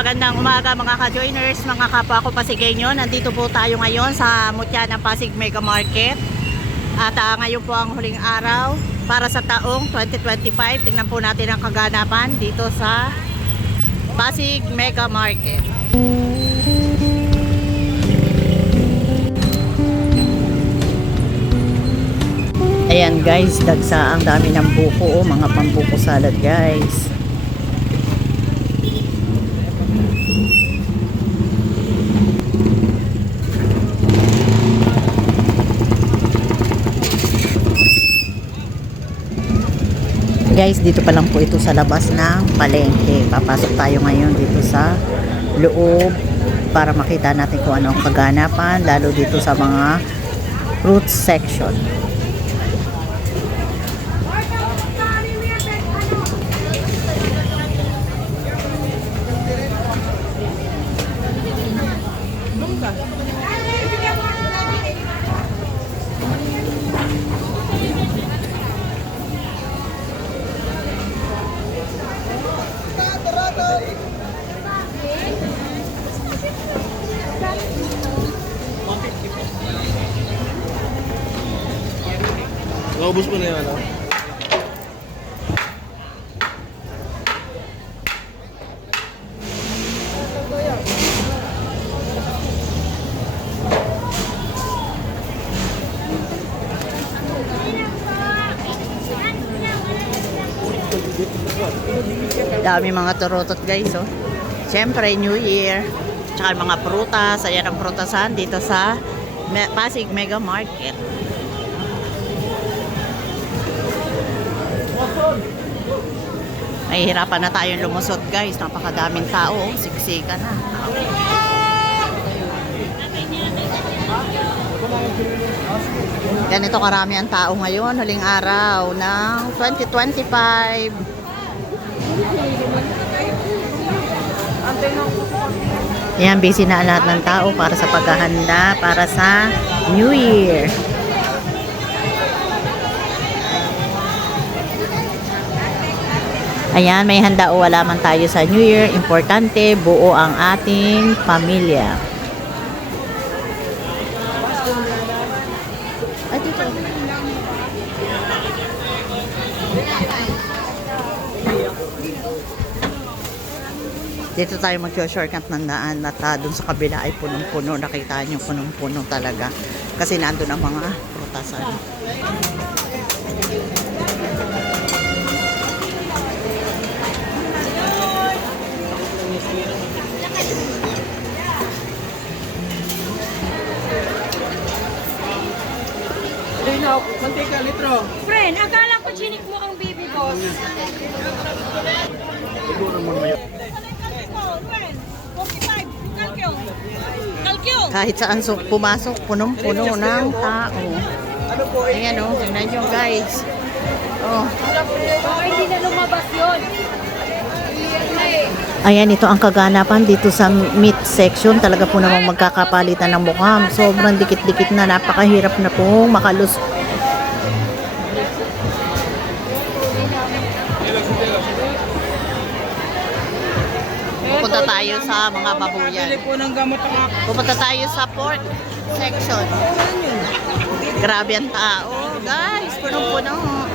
magandang umaga mga ka-joiners, mga kapwa ko Pasigueño. Nandito po tayo ngayon sa Mutya ng Pasig Mega Market. At ngayon po ang huling araw para sa taong 2025. Tingnan po natin ang kaganapan dito sa Pasig Mega Market. Ayan guys, dagsa ang dami ng buko, mga pambuko salad guys. Guys, dito pa lang po ito sa labas ng palengke. Papasok tayo ngayon dito sa loob para makita natin kung ano ang kaganapan, lalo dito sa mga fruits section. Naubos mo na yun, ano? Dami mga turutot guys, oh. Siyempre, New Year. Tsaka mga prutas. Ayan ang prutasan dito sa Pasig Mega Market. Mahihirapan na tayong lumusot guys. Napakadaming tao. Siksika na. Ganito karami ang tao ngayon. Huling araw ng 2025. Ayan, busy na lahat ng tao para sa paghahanda para sa New Year. Ayan, may handa o wala man tayo sa New Year. Importante, buo ang ating pamilya. Dito tayo mag-shortcut ng daan at dun sa kabila ay punong-puno. Nakita nyo, punong-puno talaga. Kasi nandun ang mga prutasan. Mantika, litro. Friend, akala ko chinik mo ang baby boss. Siguro mo may... Friend, 45, kalkyo. Kalkyo. Kahit saan pumasok, punong-puno ng tao. Ayan o, tingnan nyo guys. Oh. Hindi na lumabas yun. Ayan, ito ang kaganapan dito sa meat section. Talaga po namang magkakapalitan ng mukha. Sobrang dikit-dikit na. Napakahirap na pong makalus. Pupunta tayo sa mga babuyan. Pupunta tayo sa pork section. Grabe ang tao. Guys, punong-puno.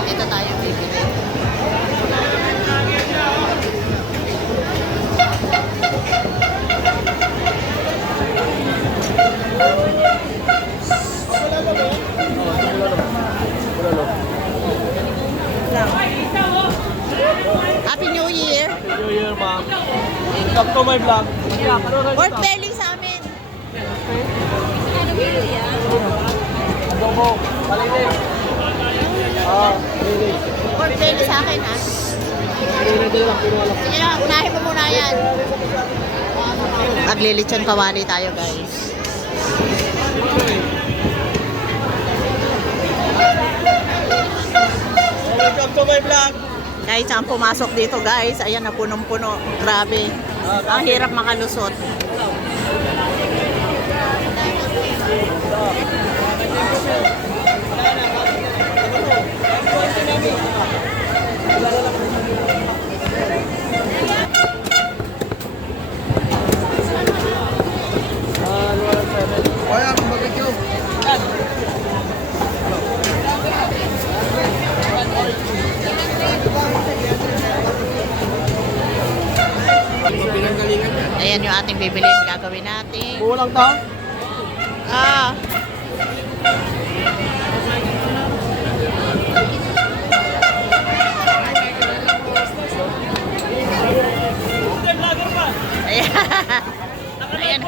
Dito tayo bibili. Happy New Year! New Year, ma'am. Back to my vlog. Pork belly sa amin. Adobo, palitin. Pork belly sa akin ha. Sige na, unahin mo muna yan. Maglilitsyon kawali tayo guys. Welcome to my vlog. Kahit saan pumasok dito guys, ayan na punong-puno. Grabe. Ang hirap makalusot. Kaya kung barbecue. Ayan yung ating bibilin. Gagawin natin. Kulang ta? Ah. Ayan. Ayan.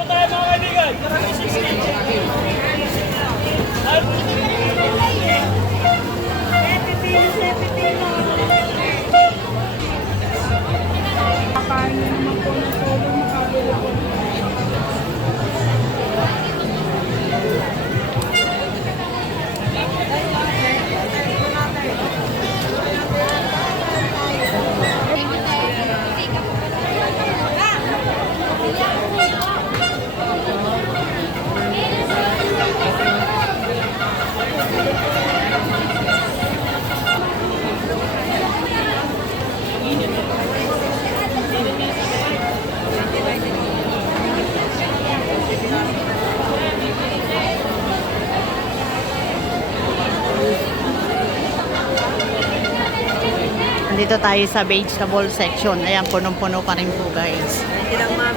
Nandito tayo sa vegetable section. Ayan, punong-puno pa rin po guys. Hindi lang ma'am.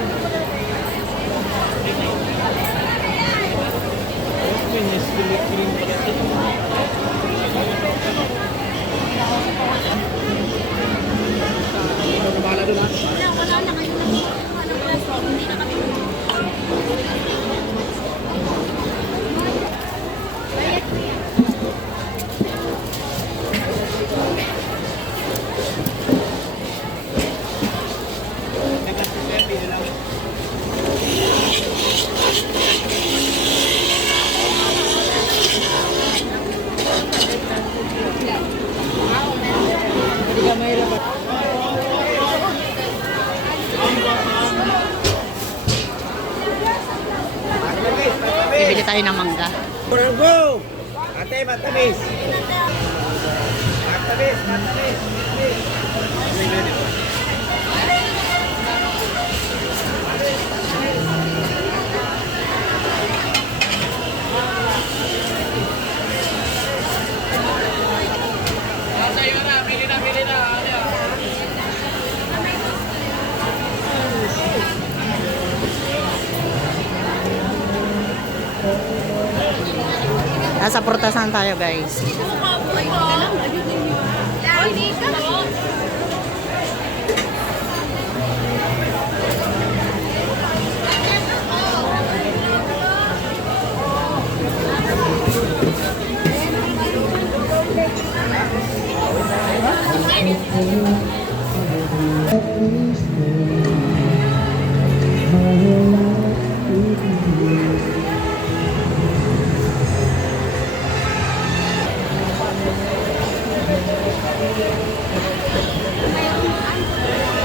Bibili tayo ng mangga. Go! Ate, matamis. Matamis, matamis. Nasa prutasan tayo guys.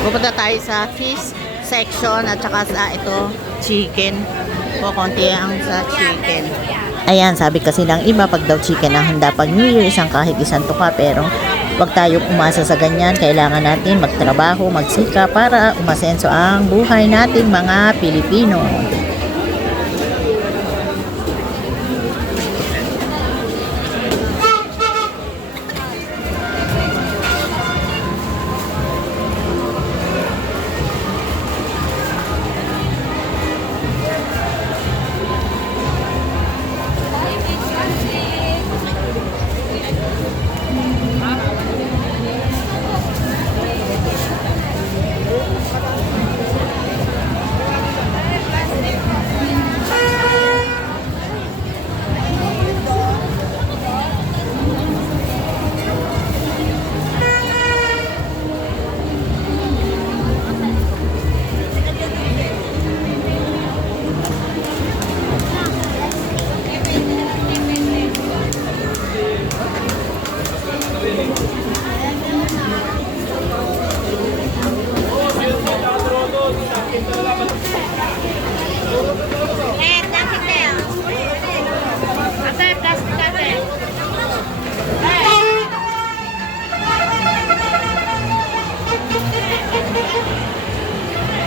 Pupunta tayo sa fish section at saka sa ito chicken. O konti ang sa chicken. Ayan, sabi kasi ng iba pag daw chicken ang handa pag New Year, isang kahit isang tuka, pero wag tayo umasa sa ganyan. Kailangan natin magtrabaho, magsika para umasenso ang buhay nating mga Pilipino.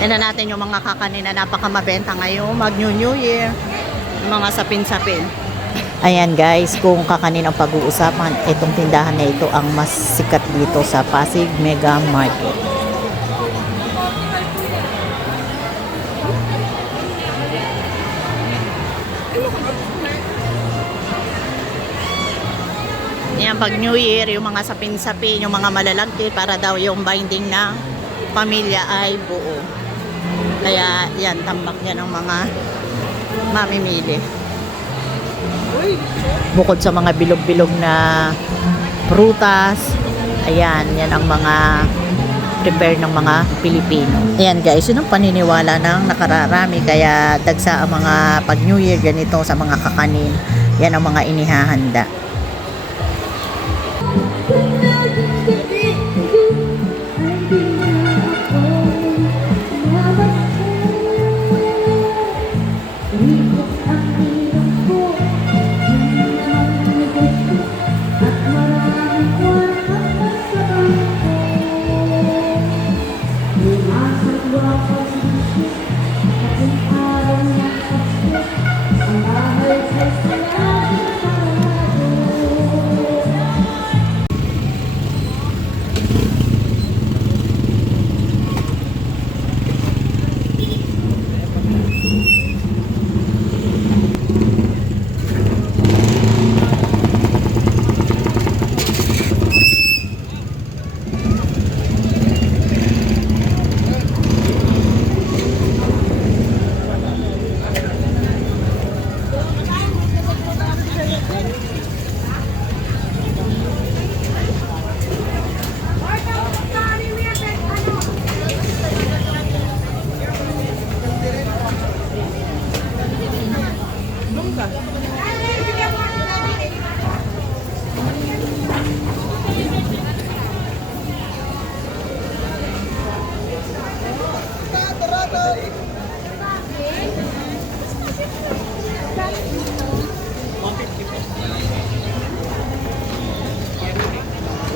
Yan na natin yung mga kakanin na napakamabenta ngayon. Mag-New Year. Yung mga sapin-sapin. Ayan guys, kung kakanin ang pag-uusapan, itong tindahan na ito ang mas sikat dito sa Pasig Mega Market. Yan, pag New Year, yung mga sapin-sapin, yung mga malalagkit, para daw yung binding ng pamilya ay buo. Kaya yan, tambak yan ng mga mamimili. Bukod sa mga bilog-bilog na prutas, ayan, yan ang mga prepare ng mga Pilipino. Ayan guys, yun ang paniniwala ng nakararami. Kaya dagsa ang mga pag New Year ganito sa mga kakanin. Yan ang mga inihahanda.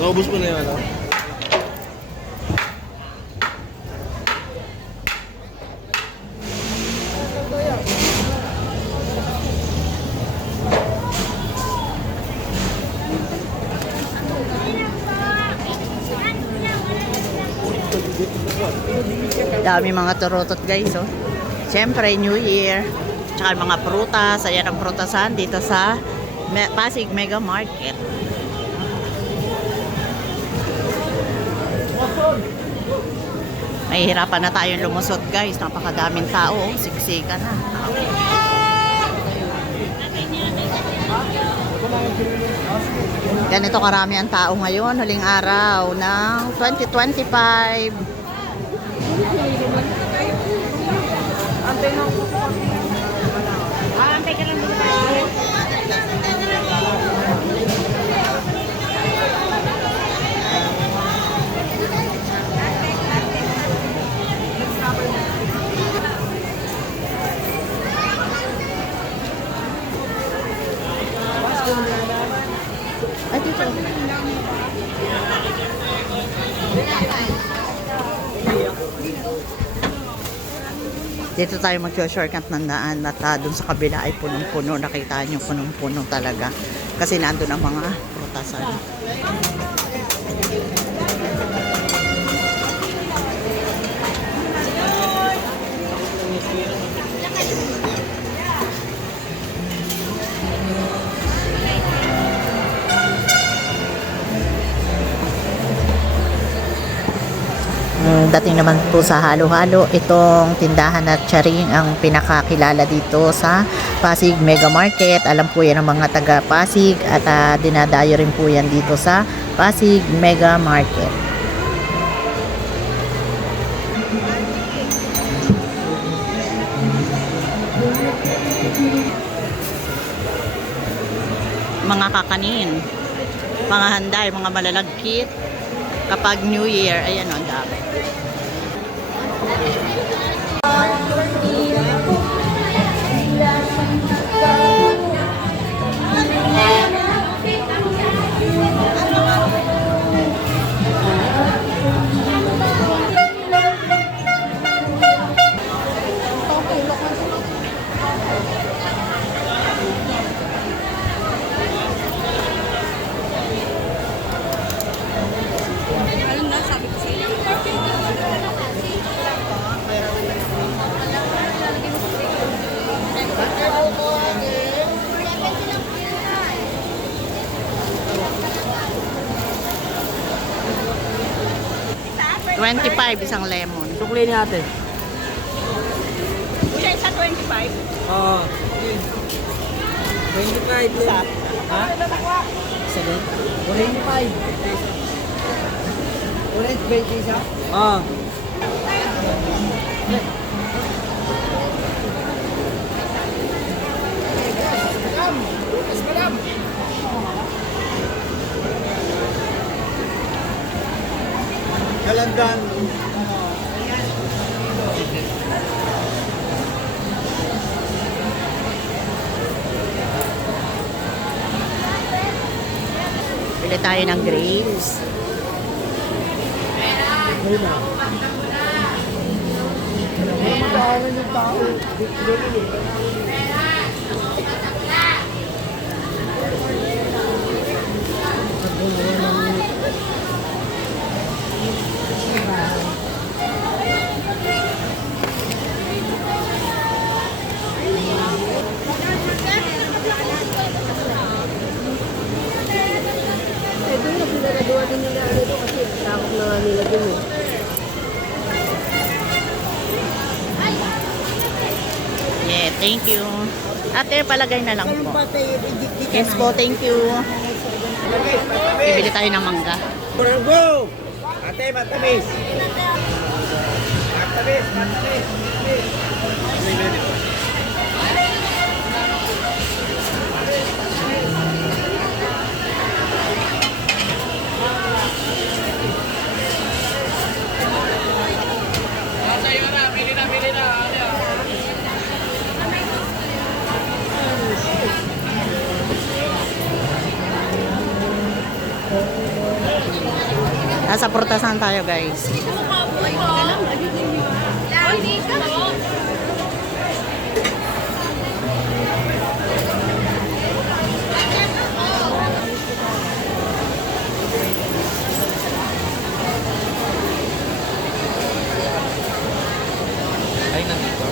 Naubos mo na yun, ano? Dami mga turutot guys, oh. Siyempre, New Year. Tsaka mga prutas. Ayan ang prutasan dito sa Pasig Mega Market. Mahihirapan na tayong lumusot guys. Napakadaming tao. Oh. Siksika na. Ganito karami ang tao ngayon. Huling araw ng 2025. Antay ka lang dito. Ay, dito. Dito tayo mag-shortcut ng daan at dun sa kabila ay punong-puno. Nakita nyo punong-puno talaga. Kasi nandun ang mga prutasan. Dating naman po sa halo-halo, itong tindahan at charing ang pinakakilala dito sa Pasig Mega Market. Alam po yan ng mga taga Pasig at dinadayo rin po yan dito sa Pasig Mega Market. Mga kakanin, mga handa, mga malalagkit kapag New Year, ayan o, ang dami. 25 isang lemon. Sukli ni ate. Kuya, isa 25. Oo. 25 Isa. Ha? Isa din? 25. Ulit 20 isa? Oo. Kalandan. Bili tayo ng grapes. Yeah, thank you. Ate, palagay na lang po. Yes po, thank you. Bibili tayo ng mangga. Go! Ate, matamis! Matamis, matamis! Nasa prutasan tayo, guys. Ay, nandito.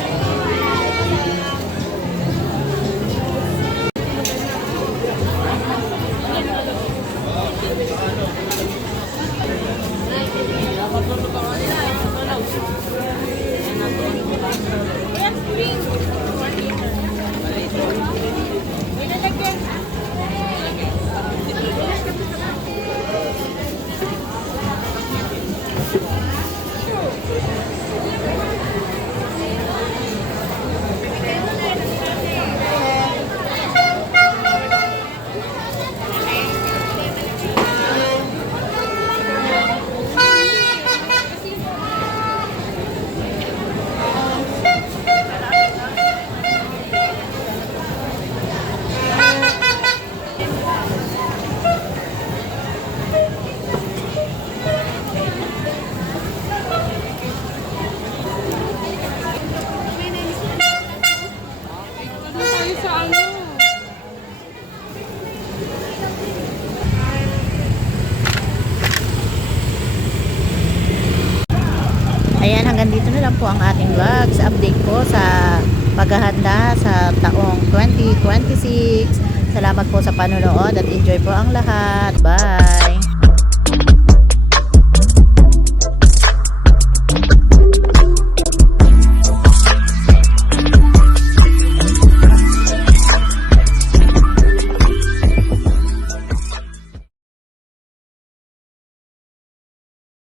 Ayan, hanggang dito na lang po ang ating vlogs. Update po sa paghahanda sa taong 2026. Salamat po sa panonood at enjoy po ang lahat. Bye!